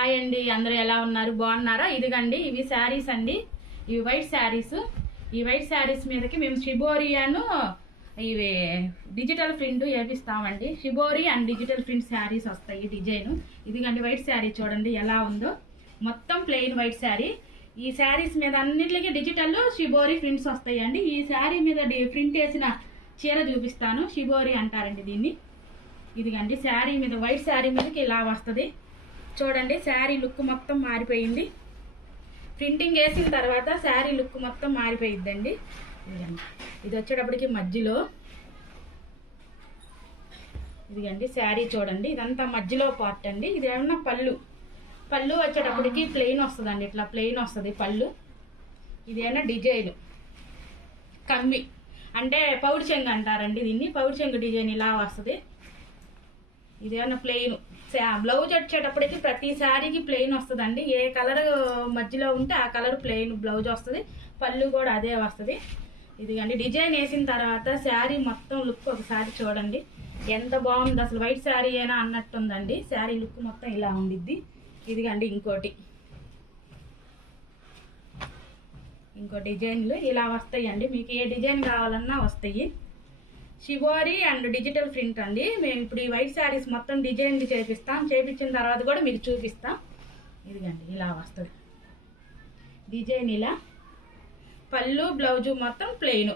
Hi అండి, అందరూ ఎలా ఉన్నారు? బాగున్నారా? ఇదిగండి ఇవి శారీస్ అండి. ఇవి వైట్ శారీస్. ఈ వైట్ శారీస్ మీదకి మేము షిబోరియాను ఇవి డిజిటల్ ప్రింట్ వేపిస్తామండి. Shibori and digital print sarees వస్తాయి డిజైన్. ఇదిగండి వైట్ శారీ చూడండి ఎలా ఉందో, మొత్తం ప్లెయిన్ వైట్ శారీ. ఈ శారీస్ మీద అన్నిటికీ డిజిటల్ షిబోరి ప్రింట్స్ వస్తాయండి. ఈ శారీ మీద ప్రింట్ వేసిన చీర చూపిస్తాను. షిబోరి అంటారండి దీన్ని. ఇదిగండి శారీ మీద, వైట్ శారీ మీదకి ఇలా వస్తుంది చూడండి. శారీ లుక్ మొత్తం మారిపోయింది. ప్రింటింగ్ వేసిన తర్వాత శారీ లుక్ మొత్తం మారిపోయిద్దండి. ఇది వచ్చేటప్పటికి మధ్యలో ఇదిగండి శారీ చూడండి, ఇదంతా మధ్యలో పార్ట్ అండి. ఇది ఏమన్నా పళ్ళు వచ్చేటప్పటికి ప్లెయిన్ వస్తుందండి, ఇట్లా ప్లెయిన్ వస్తుంది పళ్ళు. ఇదేమన్నా డిజైన్ కమ్మి అంటే పౌడి చెంగు అంటారండి దీన్ని. పౌడి చెంగు డిజైన్ ఇలా వస్తుంది. ఇదేమన్నా ప్లెయిన్. బ్లౌజ్ వచ్చేటప్పటికి ప్రతి శారీకి ప్లెయిన్ వస్తుందండి. ఏ కలర్ మధ్యలో ఉంటే ఆ కలర్ ప్లెయిన్ బ్లౌజ్ వస్తుంది. పళ్ళు కూడా అదే వస్తుంది. ఇదిగండి డిజైన్ వేసిన తర్వాత శారీ మొత్తం లుక్ ఒకసారి చూడండి ఎంత బాగుంది. అసలు వైట్ శారీ అయినా అన్నట్టుందండి. శారీ లుక్ మొత్తం ఇలా ఉండిద్ది. ఇదిగండి ఇంకో డిజైన్లు ఇలా వస్తాయండి. మీకు ఏ డిజైన్ కావాలన్నా వస్తాయి. షిబోరి అండ్ డిజిటల్ ప్రింట్ అండి. మేము ఇప్పుడు ఈ వైట్ శారీస్ మొత్తం డిజైన్లు చేపించిన తర్వాత కూడా మీకు చూపిస్తాం. ఇదిగండి ఇలా వస్తుంది డిజైన్. ఇలా పళ్ళు బ్లౌజు మొత్తం ప్లెయిన్.